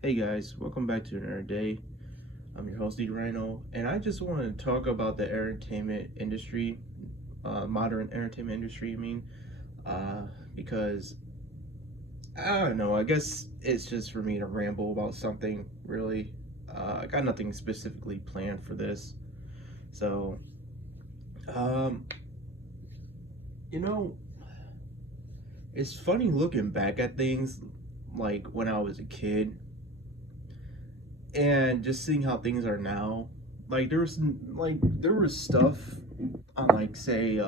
Hey guys, welcome back to another day. I'm your host, D Rhino, and I just want to talk about the entertainment industry, modern entertainment industry, uh, because I don't know, I guess it's just for me to ramble about something, really. I got nothing specifically planned for this. So, um, you know, it's funny looking back at things like when I was a kid and just seeing how things are now. There was stuff on like say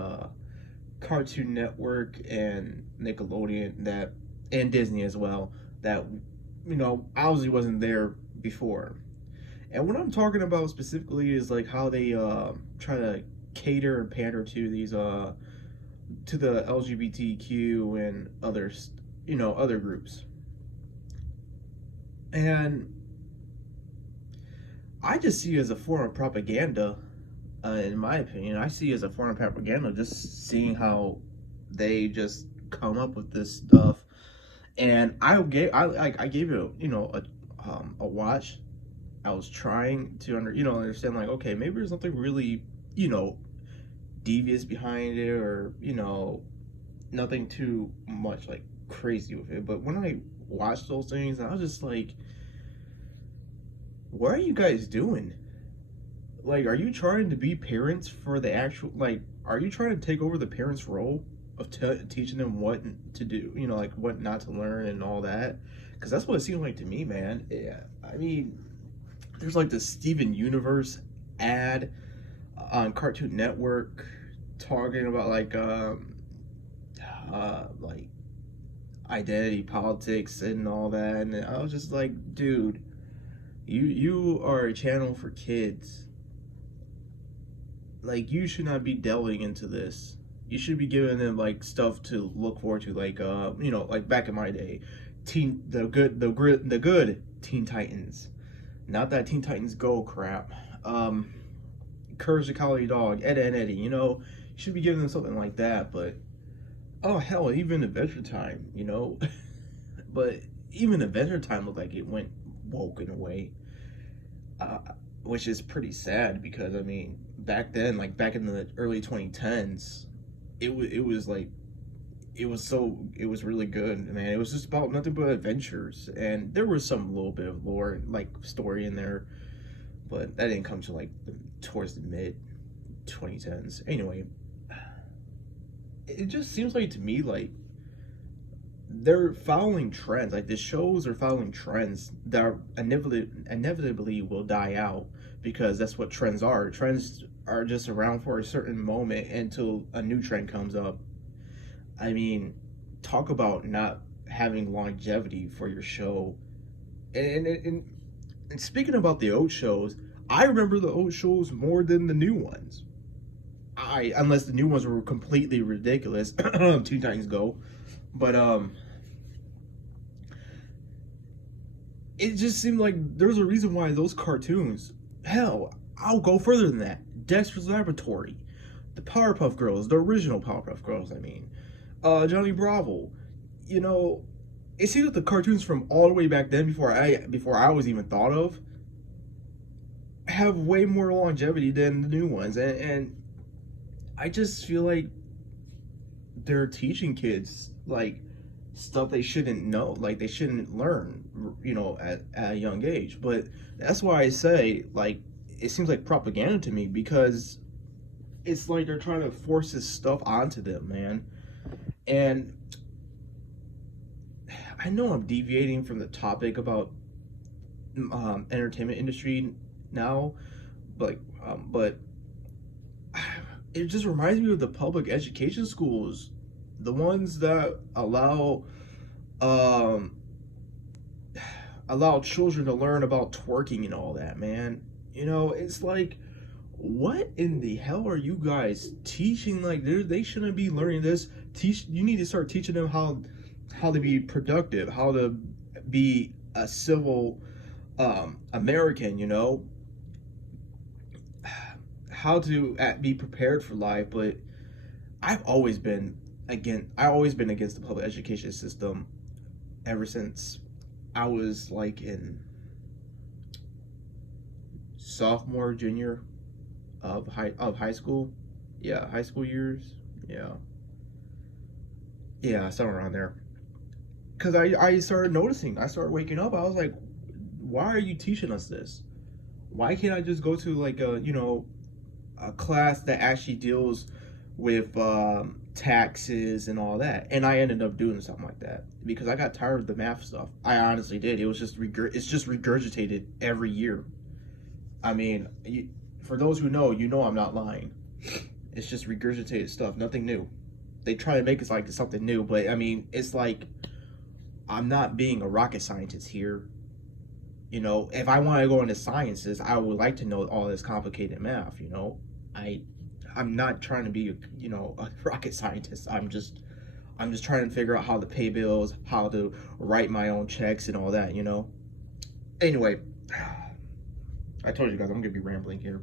Cartoon Network and Nickelodeon that and Disney as well that obviously wasn't there before. And what I'm talking about specifically is like how they try to cater and pander to these to the LGBTQ and others, other groups. And I just see it as a form of propaganda. In my opinion, I see it as a form of propaganda. Just seeing how they just come up with this stuff, and I gave it a watch. I was trying to understand like, okay, maybe there's something really you know devious behind it, or nothing too much like crazy with it. But when I watched those things, I was just like, what are you guys doing? Like, are you trying to be parents for the actual, like, are you trying to take over the parents' role of teaching them what to do, like what not to learn and all that? Because that's what it seemed like to me, man. Yeah, I mean, there's like this Steven Universe ad on Cartoon Network talking about like identity politics and all that, and I was just like, dude, you are a channel for kids. Like, you should not be delving into this. You should be giving them like stuff to look forward to, like like back in my day, the good Teen Titans, not that Teen Titans Go crap. Courage the Cowardly Dog, Ed and Eddie. You should be giving them something like that. But oh hell, even Adventure Time, but even Adventure Time looked like it went woke in a way, uh, which is pretty sad because I mean back then, like back in the early 2010s, it was like it was really good, man. It was just about nothing but adventures, and there was some little bit of lore like story in there, but that didn't come to like towards the mid 2010s. Anyway, it just seems like to me like they're following trends. Like the shows are following trends that are inevitably will die out because that's what trends are. Trends are just around for a certain moment until a new trend comes up. I mean, talk about not having longevity for your show. And speaking about the old shows, I remember the old shows more than the new ones. I Unless the new ones were completely ridiculous. Teen Titans Go, but it just seemed like there's a reason why those cartoons. Hell, I'll go further than that. Dexter's Laboratory, the Powerpuff Girls, the original Powerpuff Girls. I mean, Johnny Bravo. You know, it seems like the cartoons from all the way back then, before I was even thought of, have way more longevity than the new ones, and I just feel like they're teaching kids like stuff they shouldn't know, like they shouldn't learn, at a young age. But that's why I say like it seems like propaganda to me because it's like they're trying to force this stuff onto them, man. And I know I'm deviating from the topic about entertainment industry now, but it just reminds me of the public education schools, the ones that um, allow children to learn about twerking and all that, man. It's like, what in the hell are you guys teaching? Like, they shouldn't be learning this. You need to start teaching them how to be productive, how to be a civil American. How to be prepared for life. But I've always been I've always been against the public education system ever since. I was like in sophomore, junior of high school. Yeah, high school years. Yeah, yeah, somewhere around there. Because I started noticing, I started waking up. I was like, why are you teaching us this? Why can't I just go to like a a class that actually deals with taxes and all that? And I ended up doing something like that because I got tired of the math stuff. I honestly did. It was just it's just regurgitated every year. I mean, for those who know, you know I'm not lying. It's just regurgitated stuff, nothing new. They try to make it like something new, but I mean, it's like I'm not being a rocket scientist here. If I want to go into sciences, I would like to know all this complicated math. I I'm not trying to be a rocket scientist. I'm just trying to figure out how to pay bills, how to write my own checks and all that. Anyway, I told you guys I'm gonna be rambling here.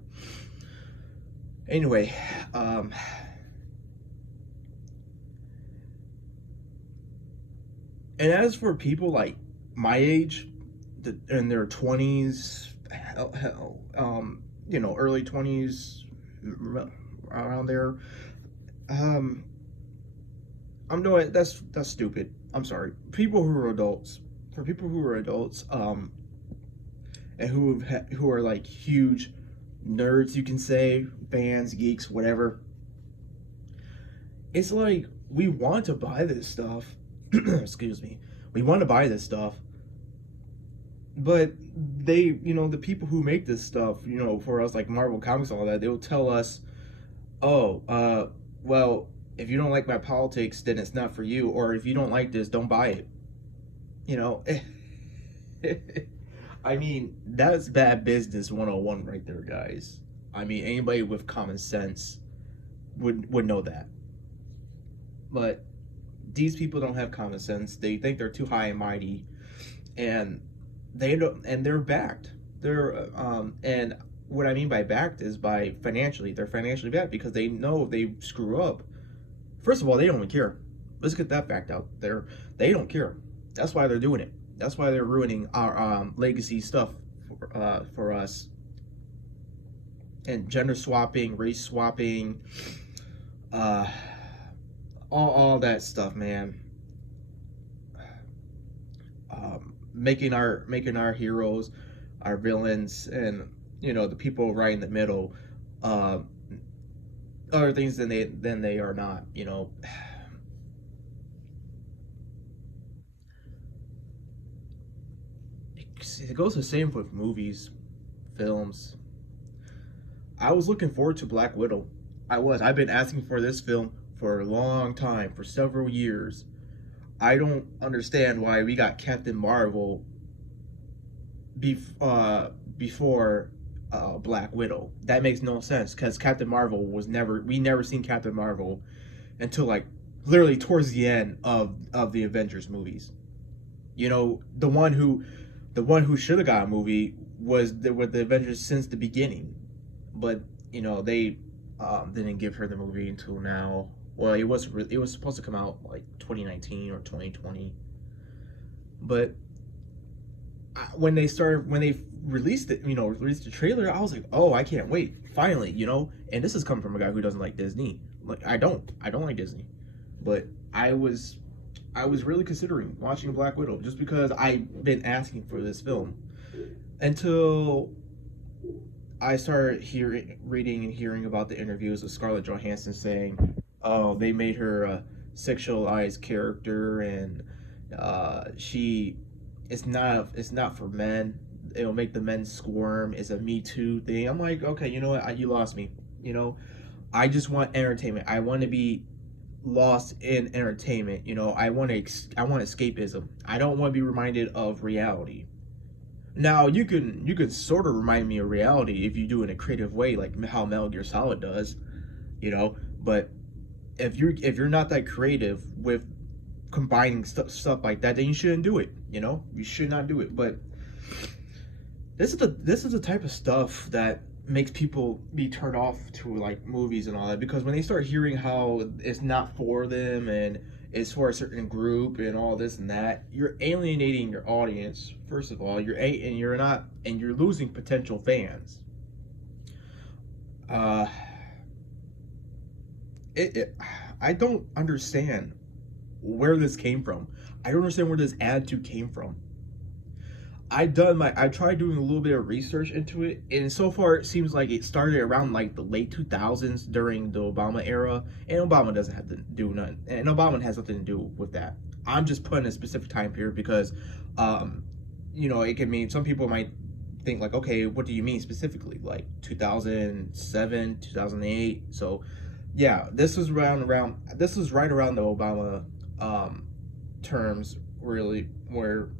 Anyway, and as for people like my age, in their 20s, early 20s, around there, um, I'm doing that's stupid. I'm sorry. People who are adults, for people who are adults, and who are like huge nerds, you can say, fans, geeks, whatever. It's like we want to buy this stuff. Excuse me. We want to buy this stuff, but the people who make this stuff, for us, like Marvel Comics and all that, they will tell us, oh, well, if you don't like my politics, then it's not for you, or if you don't like this, don't buy it. You know, I mean, that's bad business 101 right there, guys. I mean, anybody with common sense would know that. But these people don't have common sense. They think they're too high and mighty, and they don't, and they're backed. And what I mean by backed is by financially. They're financially backed because they know if they screw up. First of all, they don't even care. Let's get that fact out there. They don't care. That's why they're doing it. That's why they're ruining our legacy stuff for us. And gender swapping, race swapping, all that stuff, man. Making our heroes, our villains, and the people right in the middle, other things than they are not. It goes the same with movies, films. I was looking forward to Black Widow. I've been asking for this film for a long time, for several years. I don't understand why we got Captain Marvel before Black Widow. That makes no sense because Captain Marvel we never seen Captain Marvel until like literally towards the end of the Avengers movies. The one who should have got a movie was with the Avengers since the beginning, but they didn't give her the movie until now. Well, it was supposed to come out like 2019 or 2020, but when they released it, released the trailer, I was like, oh, I can't wait, finally, And this is coming from a guy who doesn't like Disney. Like I don't like Disney, but I was really considering watching Black Widow just because I've been asking for this film until I started reading and hearing about the interviews of Scarlett Johansson saying, "Oh, they made her a sexualized character, and it's not for men. It'll make the men squirm. It's a Me Too thing." I'm like, okay, you know what? You lost me. I just want entertainment. I want to be lost in entertainment. I want escapism. I don't want to be reminded of reality. Now you can sort of remind me of reality if you do it in a creative way, like how Metal Gear Solid does, But if you're not that creative with combining stuff like that, then you shouldn't do it. You should not do it. But this is the type of stuff that makes people be turned off to like movies and all that, because when they start hearing how it's not for them and it's for a certain group and all this and that. You're alienating your audience. First of all, and you're not, and you're losing potential fans. Uh, it, it I don't understand where this came from. I don't understand where this attitude came from. I tried doing a little bit of research into it, and so far it seems like it started around like the late 2000s during the Obama era, and Obama doesn't have to do nothing, and Obama has nothing to do with that. I'm just putting a specific time period because, it can mean some people might think like, okay, what do you mean specifically? Like 2007, 2008. So, yeah, this was right around the Obama terms, really, where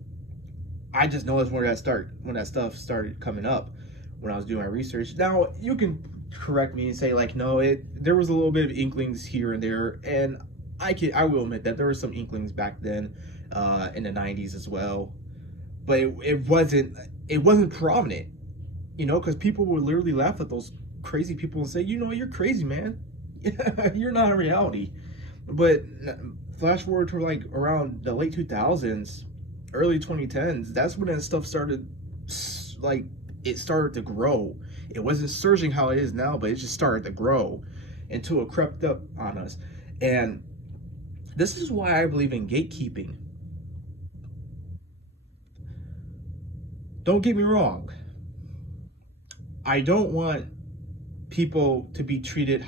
I just noticed when that stuff started coming up when I was doing my research. Now you can correct me and say like, no, there was a little bit of inklings here and there, and I will admit that there were some inklings back then, in the '90s as well, but it wasn't prominent, because people would literally laugh at those crazy people and say, you're crazy, man, you're not in reality. But flash forward to like around the late 2000s, early 2010s, that's when that stuff started, like, it started to grow. It wasn't surging how it is now, but it just started to grow until it crept up on us. And this is why I believe in gatekeeping. Don't get me wrong, I don't want people to be treated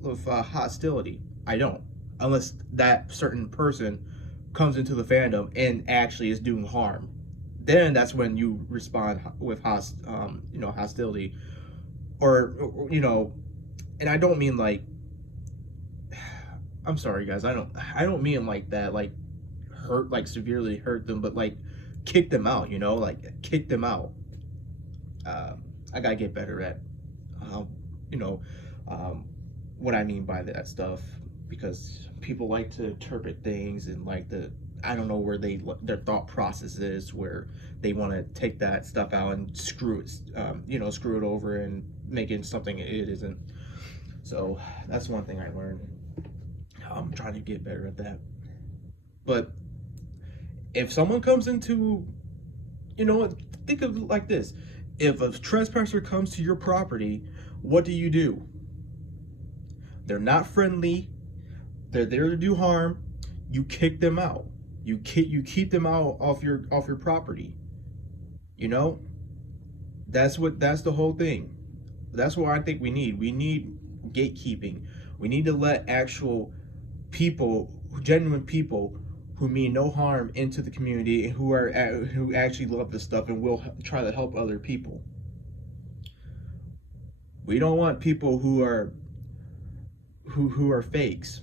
with hostility. I don't, unless that certain person comes into the fandom and actually is doing harm. Then that's when you respond with hostility, or and I don't mean like, I'm sorry guys, I don't mean like that, like hurt, like severely hurt them, but like kick them out, like kick them out. I gotta get better at, you know, what I mean by that stuff, because people like to interpret things and like I don't know where their thought process is, where they want to take that stuff out and screw it over and make it something it isn't. So that's one thing I learned. I'm trying to get better at that. But if someone comes into, think of it like this: if a trespasser comes to your property, what do? They're not friendly. They're there to do harm. You kick them out. You keep them out off your property. That's the whole thing. That's what I think we need. We need gatekeeping. We need to let actual people, genuine people who mean no harm, into the community, and who actually love this stuff and will try to help other people. We don't want people who are fakes.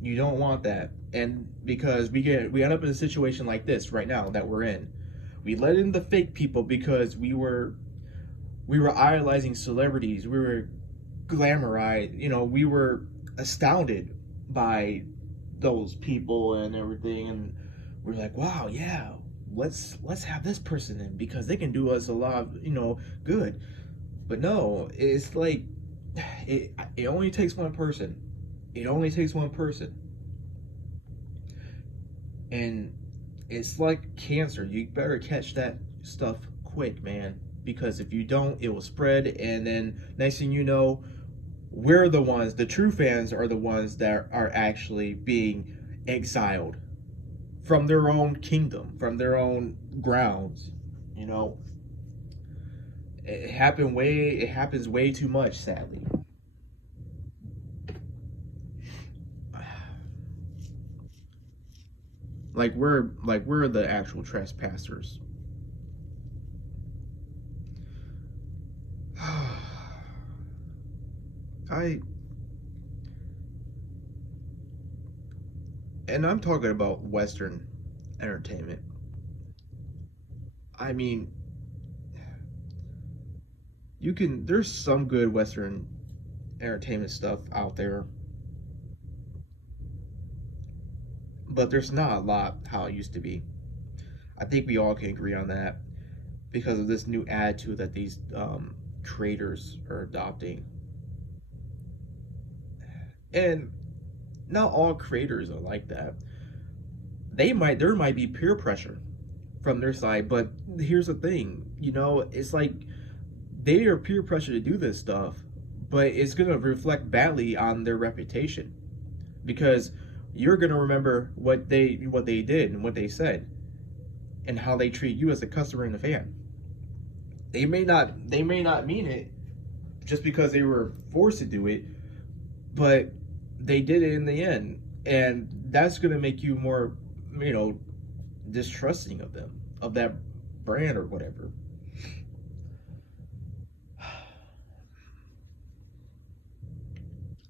You don't want that. And because we end up in a situation like this right now that we're in. We let in the fake people because we were idolizing celebrities. We were glamorized, we were astounded by those people and everything, and we're like, wow, yeah, let's have this person in because they can do us a lot of, good. But no, it's like it only takes one person. It only takes one person. And it's like cancer. You better catch that stuff quick, man. Because if you don't, it will spread. And then next thing you know, the true fans are the ones that are actually being exiled from their own kingdom, from their own grounds. It happens way too much, sadly. Like we're the actual trespassers. I'm talking about Western entertainment. I mean, there's some good Western entertainment stuff out there, but there's not a lot how it used to be. I think we all can agree on that because of this new attitude that these creators are adopting. And Not all creators are like that. There might be peer pressure from their side, but here's the thing, it's like they are peer pressure to do this stuff, but it's gonna reflect badly on their reputation because you're gonna remember what they did and what they said and how they treat you as a customer and a fan. They may not mean it just because they were forced to do it, but they did it in the end, and that's gonna make you more, you know, distrusting of them, of that brand or whatever.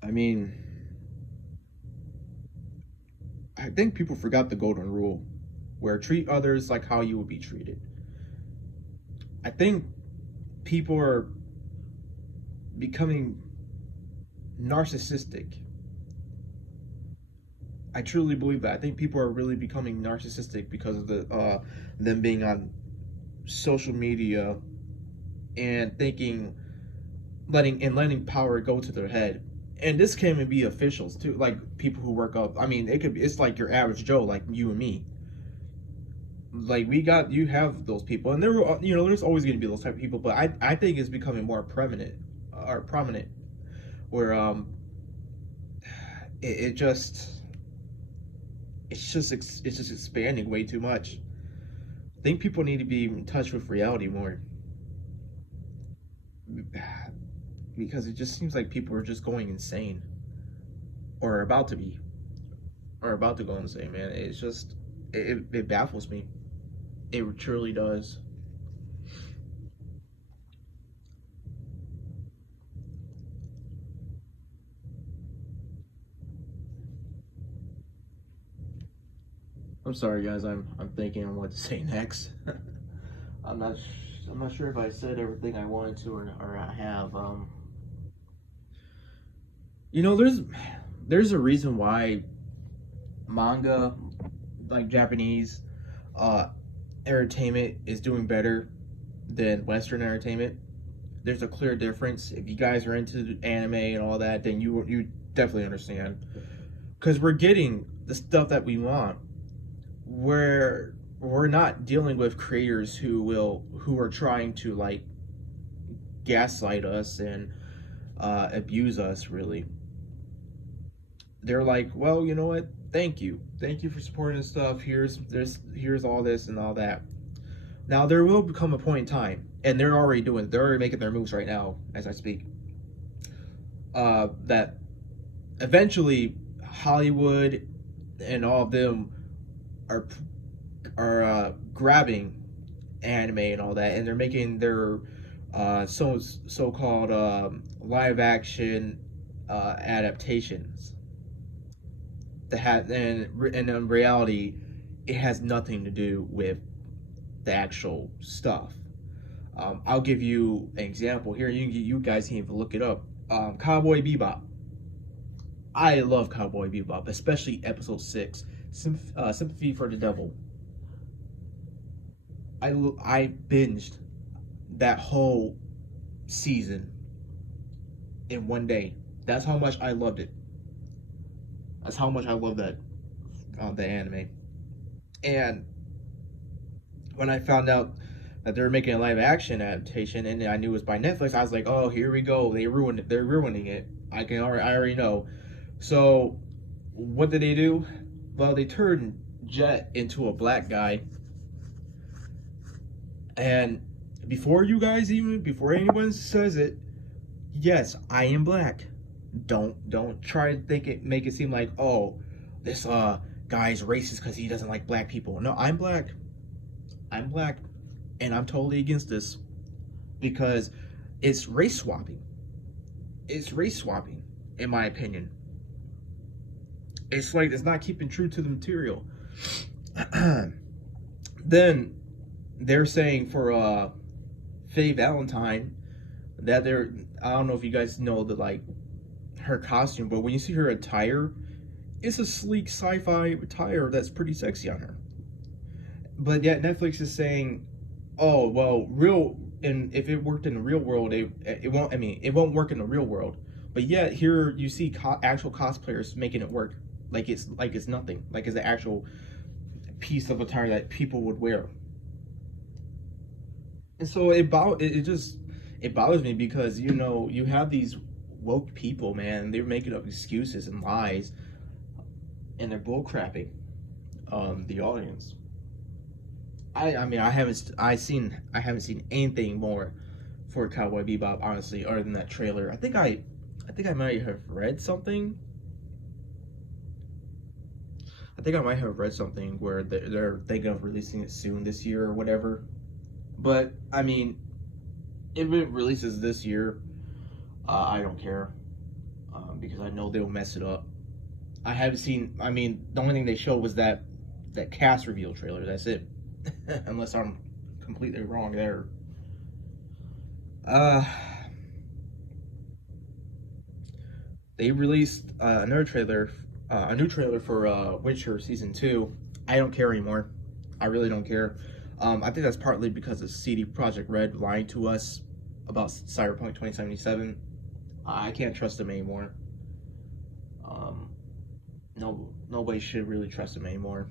I mean, I think people forgot the golden rule, where treat others like how you would be treated. I think people are becoming narcissistic. I truly believe that. I think people are really becoming narcissistic because of them being on social media and thinking letting power go to their head. And this can even be officials too, like people who work up. I mean, it's like your average Joe, like you and me. Like you have those people, and there's always going to be those type of people. But I think it's becoming more prominent, where it just it's just expanding way too much. I think people need to be in touch with reality more, because it just seems like people are just going insane, or are about to be, or about to go insane. Man, it's just it baffles me. It truly does. I'm sorry, guys. I'm thinking on what to say next. I'm not I'm not sure if I said everything I wanted to, or I have. You know, there's a reason why manga, like Japanese, uh, entertainment is doing better than Western entertainment. There's a clear difference. If you guys are into anime and all that, then you definitely understand, because we're getting the stuff that we want. We're not dealing with creators who are trying to like gaslight us and abuse us. Really, they're like, well, you know what? Thank you for supporting this stuff. Here's all this and all that. Now there will become a point in time, and they're already making their moves right now as I speak. That eventually Hollywood and all of them are grabbing anime and all that, and they're making their so called live action adaptations that have and in reality it has nothing to do with the actual stuff. I'll give you an example here. You guys can even look it up. Cowboy Bebop. I love Cowboy Bebop, especially episode 6, Sympathy for the Devil. I binged that whole season in one day. That's how much I loved it. That's how much I love that the anime. And when I found out that they were making a live action adaptation, and I knew it was by Netflix, I was like, oh, here we go. They ruined it. They're ruining it. I already know. So what did they do? Well, they turned Jet into a black guy. And before anyone says it, yes, I am black. Don't try to make it seem like, oh, this guy's racist because he doesn't like black people. No, I'm black. I'm black, and I'm totally against this because it's race swapping. It's race swapping, in my opinion. It's like it's not keeping true to the material. Then they're saying for Faye Valentine that I don't know if you guys know the like her costume, but when you see her attire, it's a sleek sci-fi attire that's pretty sexy on her. But yet Netflix is saying, oh well, and if it worked in the real world, it won't. I mean, it won't work in the real world. But yet here you see actual cosplayers making it work. like it's nothing, like it's an actual piece of attire that people would wear. And so it just it bothers me because you have these woke people, man. They're making up excuses and lies, and they're bullcrapping the audience. I mean I haven't seen anything more for Cowboy Bebop, honestly, other than that trailer. I think I might have read something. I think I might have read something where they're thinking of releasing it soon this year or whatever. But I mean, if it releases this year, I don't care, because I know they'll mess it up. I haven't seen. I mean, the only thing they showed was that cast reveal trailer. That's it. Unless I'm completely wrong there. Uh, they released a new trailer for Witcher season 2. I don't care anymore. I really don't care. I think that's partly because of CD Projekt Red lying to us about Cyberpunk 2077. I can't trust them anymore. No, nobody should really trust them anymore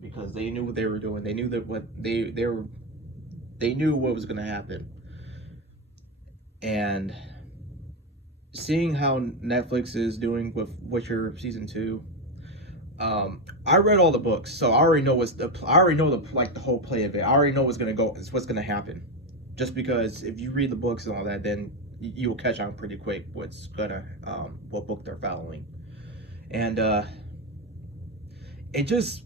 because they knew what they were doing. They knew that what they knew what was going to happen. And seeing how Netflix is doing with Witcher season 2, I read all the books, so I already know the whole play of it. I already know what's gonna happen. Just because if you read the books and all that, then you'll catch on pretty quick what book they're following. And it just,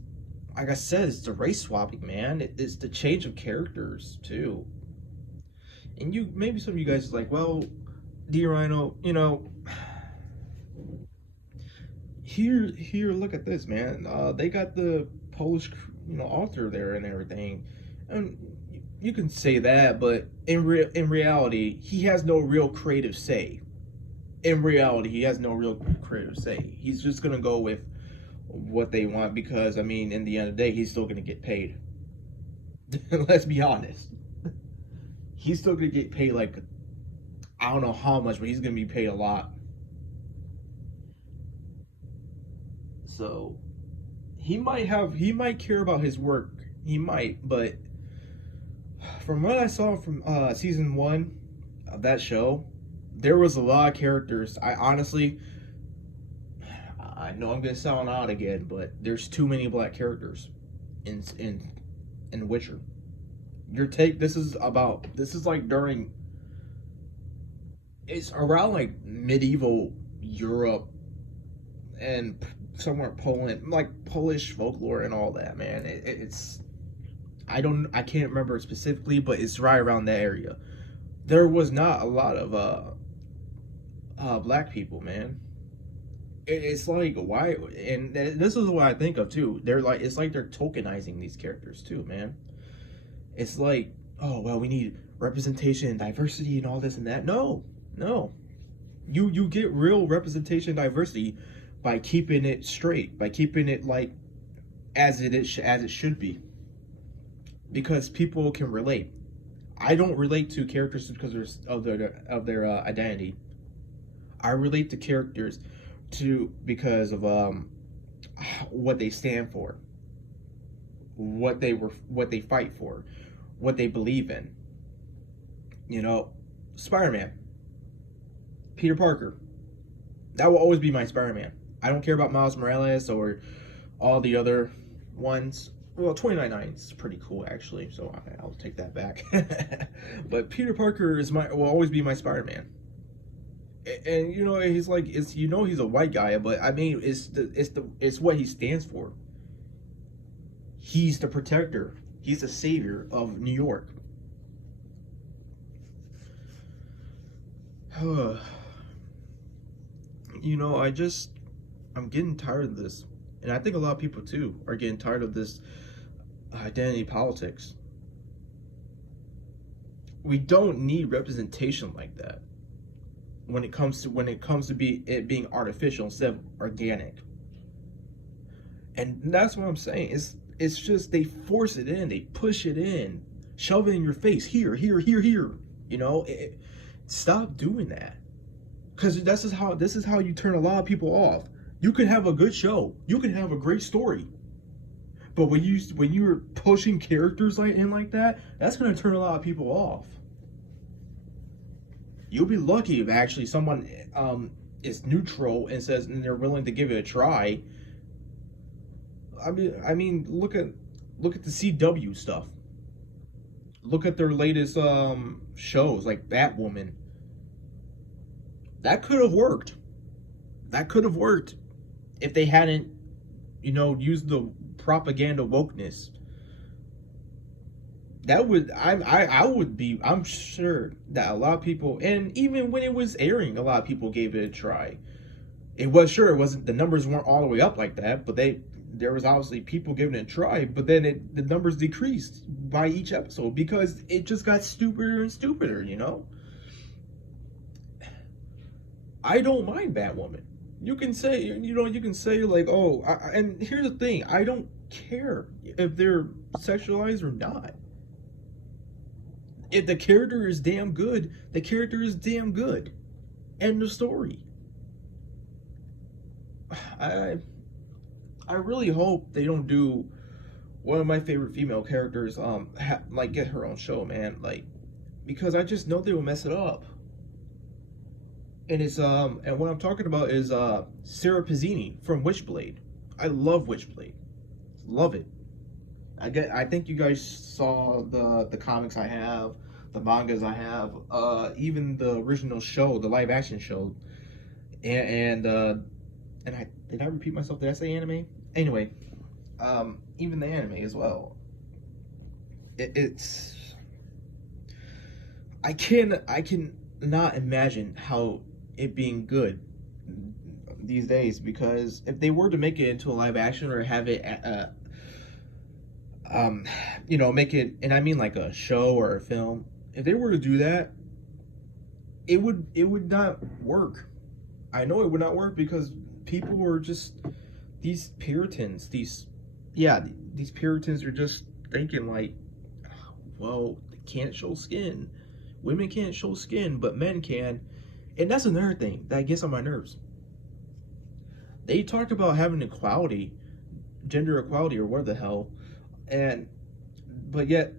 like I said, it's the race swapping, man. It's the change of characters too. And maybe some of you guys is like, well, D Rhino, here, look at this, man. They got the Polish, author there and everything, and you can say that, but in reality, he has no real creative say. In reality, he has no real creative say. He's just gonna go with what they want because, I mean, in the end of the day, he's still gonna get paid. Let's be honest. He's still gonna get paid, like, I don't know how much, but he's gonna be paid a lot. So he might care about his work. He might, but from what I saw from season 1 of that show, there was a lot of characters. I know I'm gonna sound odd again, but there's too many black characters in Witcher. This is like during, it's around like medieval Europe and somewhere Poland, like Polish folklore and all that, man. I can't remember specifically, but it's right around that area. There was not a lot of black people, man. It's like, why? And this is what I think of too. It's like they're tokenizing these characters too, man. It's like, oh well, we need representation and diversity and all this and that. No. You get real representation and diversity by keeping it straight, by keeping it like as it should be, because people can relate. I don't relate to characters because of their identity. I relate to characters because of what they stand for, what they fight for, what they believe in. Spider-Man, Peter Parker. That will always be my Spider-Man. I don't care about Miles Morales or all the other ones. Well, 2099 is pretty cool, actually, so I'll take that back. But Peter Parker will always be my Spider-Man. And he's like, he's a white guy, but I mean, it's what he stands for. He's the protector. He's the savior of New York. I'm getting tired of this. And I think a lot of people too are getting tired of this identity politics. We don't need representation like that when it comes to it being artificial instead of organic. And that's what I'm saying. It's just they force it in, they push it in, shove it in your face. Here. Stop doing that. Because this is how you turn a lot of people off. You can have a good show. You can have a great story. But when you're pushing characters like that, that's gonna turn a lot of people off. You'll be lucky if actually someone is neutral and says and they're willing to give it a try. I mean, look at the CW stuff. Look at their latest shows like Batwoman. That could have worked. That could have worked if they hadn't, used the propaganda wokeness. That would I would be I'm sure that a lot of people, and even when it was airing, a lot of people gave it a try. It wasn't, the numbers weren't all the way up like that, but there was obviously people giving it a try, but then the numbers decreased by each episode because it just got stupider and stupider. I don't mind Batwoman. You can say, like, oh, and here's the thing, I don't care if they're sexualized or not. If the character is damn good, the character is damn good. End of story. I really hope they don't do one of my favorite female characters get her own show, man, because I just know they will mess it up. And it's and what I'm talking about is Sarah Pizzini from Witchblade. I love Witchblade. Love it. I think you guys saw the comics I have, the mangas I have, even the original show, the live action show. And I did I repeat myself? Did I say anime? Anyway, even the anime as well. It's I can not imagine how it being good these days, because if they were to make it into a live action or have it make it, and I mean like a show or a film, if they were to do that, it would not work. I know it would not work because people are just these Puritans. These Puritans are just thinking like, well, they can't show skin. Women can't show skin, but men can. And that's another thing that gets on my nerves. They talked about having equality, gender equality, or what the hell, but yet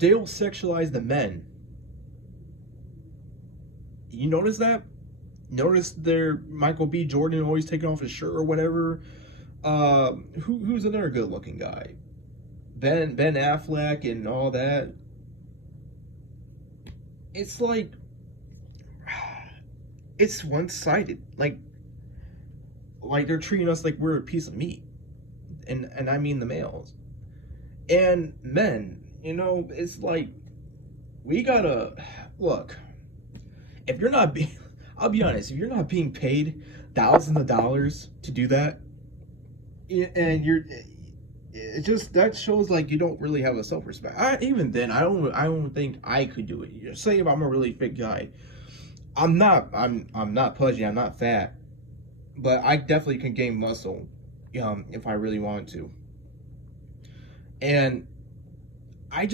they'll sexualize the men. You notice that? Notice their Michael B. Jordan always taking off his shirt or whatever. Who's another good-looking guy? Ben Affleck and all that. It's like, it's one-sided. Like they're treating us like we're a piece of meat, and I mean the males and men. It's like we gotta look. If you're not being, I'll be honest, if you're not being paid thousands of dollars to do that, and it just, that shows like you don't really have a self-respect. Even then, I don't think I could do it. Say if I'm a really fit guy, I'm not pudgy, I'm not fat, but I definitely can gain muscle, if I really wanted to. And I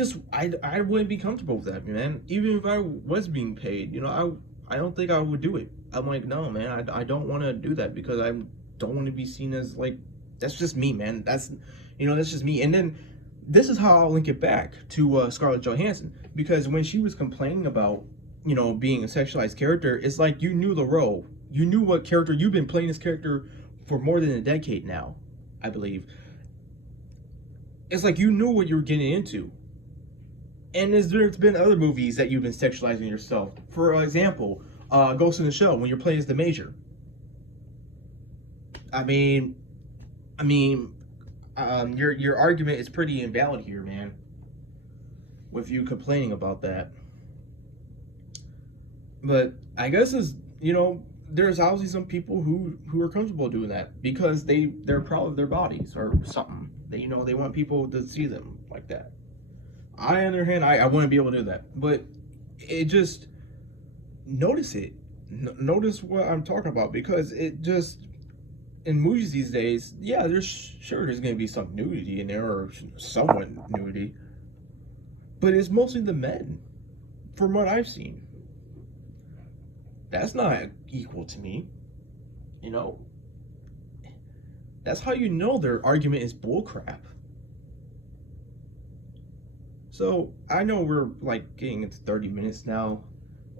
wouldn't be comfortable with that, man. Even if I was being paid, I don't think I would do it. I'm like, no, man, I don't want to do that because I don't want to be seen as like, that's just me, man. That's just me. And then this is how I'll link it back to Scarlett Johansson, because when she was complaining about, being a sexualized character, it's like you knew the role. You knew what character, you've been playing this character for more than a decade now, I believe. It's like you knew what you were getting into. And there's been other movies that you've been sexualizing yourself. For example, Ghost in the Shell, when you're playing as the Major. Your argument is pretty invalid here, man, with you complaining about that. But I guess there's obviously some people who are comfortable doing that because they're proud of their bodies or something. They want people to see them like that. I, on the other hand, I wouldn't be able to do that. But it just, notice it. Notice what I'm talking about, because it just, in movies these days, yeah, there's going to be some nudity in there, or somewhat nudity. But it's mostly the men, from what I've seen. That's not equal to me, That's how you know their argument is bullcrap. So I know we're like getting into 30 minutes now.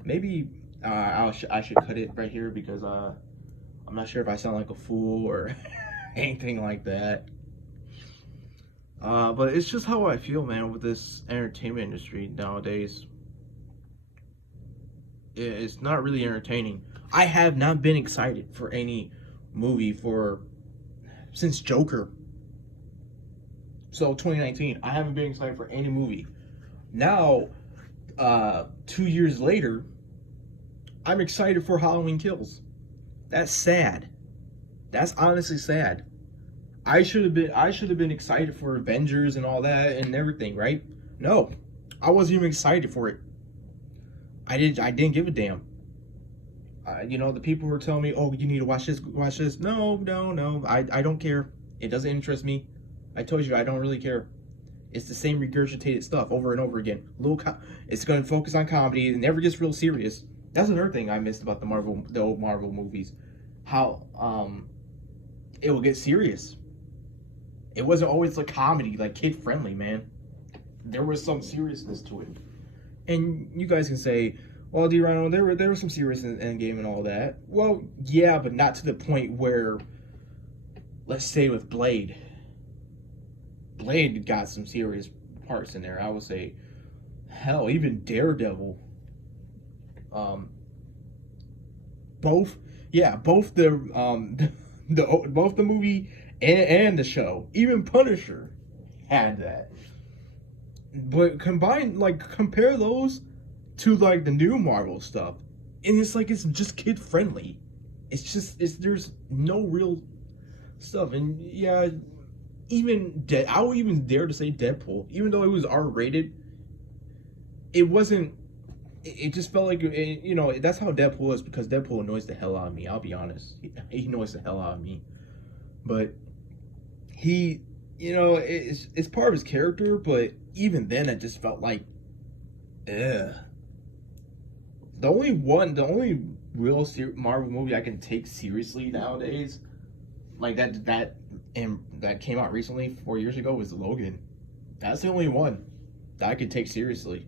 Maybe I should cut it right here because I'm not sure if I sound like a fool or anything like that. But it's just how I feel, man, with this entertainment industry nowadays. It's not really entertaining. I have not been excited for any movie since Joker. So 2019, I haven't been excited for any movie. Now, 2 years later, I'm excited for Halloween Kills. That's sad. That's honestly sad. I should have been excited for Avengers and all that and everything, right? No. I wasn't even excited for it. I didn't give a damn. The people were telling me, "Oh, you need to watch this, watch this." No, no, no. I don't care. It doesn't interest me. I told you I don't really care. It's the same regurgitated stuff over and over again. It's going to focus on comedy. It never gets real serious. That's another thing I missed about the old Marvel movies. How it will get serious. It wasn't always like comedy, like kid friendly, man. There was some seriousness to it. And you guys can say, "Well, D-Rhino, there was some seriousness in Endgame and all that." Well, yeah, but not to the point where, let's say with Blade. Blade got some serious parts in there. I would say, hell, even Daredevil. Both, yeah, both both the movie and the show, even Punisher had that. But compare those to like the new Marvel stuff, and it's just kid friendly. There's no real stuff, and yeah, I would even dare to say Deadpool, even though it was R-rated, it wasn't. It just felt like that's how Deadpool is, because Deadpool annoys the hell out of me. I'll be honest, he annoys the hell out of me, but it's part of his character, but even then, it just felt like, ugh. The only real Marvel movie I can take seriously nowadays, like that came out recently 4 years ago, was Logan. That's the only one that I could take seriously.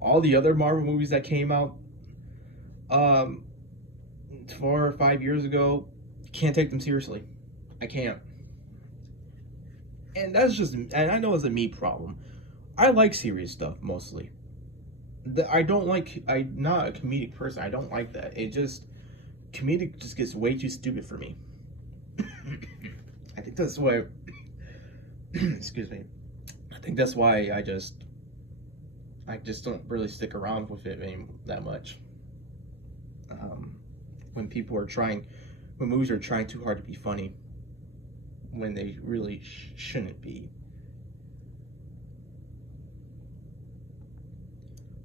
All the other Marvel movies that came out 4 or 5 years ago, can't take them seriously. I can't. And I know it's a me problem. I like serious stuff mostly. I'm not a comedic person. I don't like that. Comedic just gets way too stupid for me. I think that's why, excuse me. I think that's why I just don't really stick around with it that much. When movies are trying too hard to be funny, when they really shouldn't be.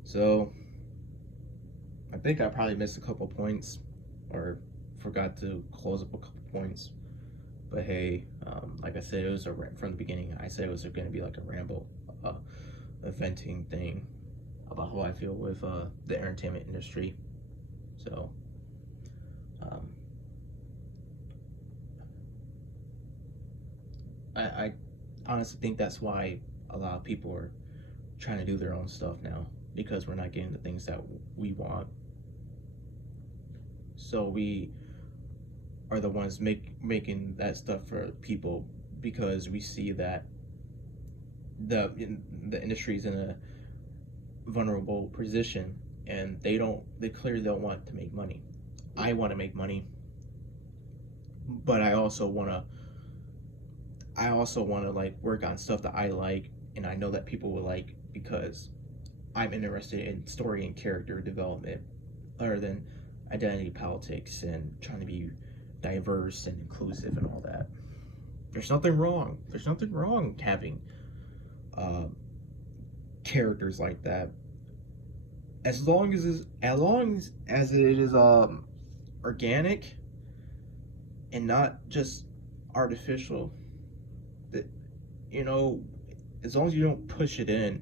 So, I think I probably missed a couple points, or forgot to close up a couple points. But hey, like I said, it was from the beginning. I said it was going to be like a ramble, a venting thing about how I feel with the entertainment industry. So, I honestly think that's why a lot of people are trying to do their own stuff now, because we're not getting the things that we want. So we are the ones making that stuff for people, because we see that the industry is in a vulnerable position, and they clearly don't want to make money. I want to make money, but I also want to like work on stuff that I like, and I know that people will like, because I'm interested in story and character development, other than identity politics and trying to be diverse and inclusive and all that. There's nothing wrong having characters like that, as long as it is organic and not just artificial. That, as long as you don't push it in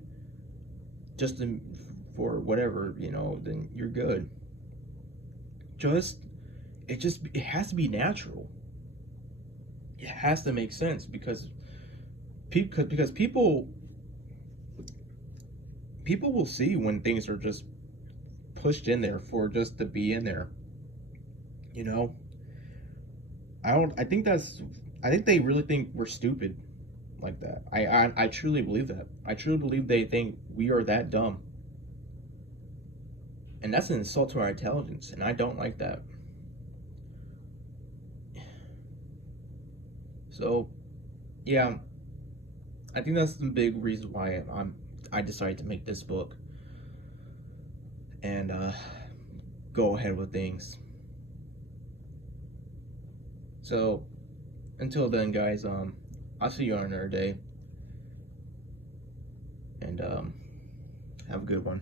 for whatever, then you're good. It has to be natural. it has to make sense because people will see when things are just pushed in there for just to be in there. You know, I don't. I think that's. I think they really think we're stupid like that. I truly believe that. I truly believe they think we are that dumb, and that's an insult to our intelligence, and I don't like that. So, yeah, I think that's the big reason why I decided to make this book and go ahead with things. So, until then, guys, I'll see you on another day, and have a good one.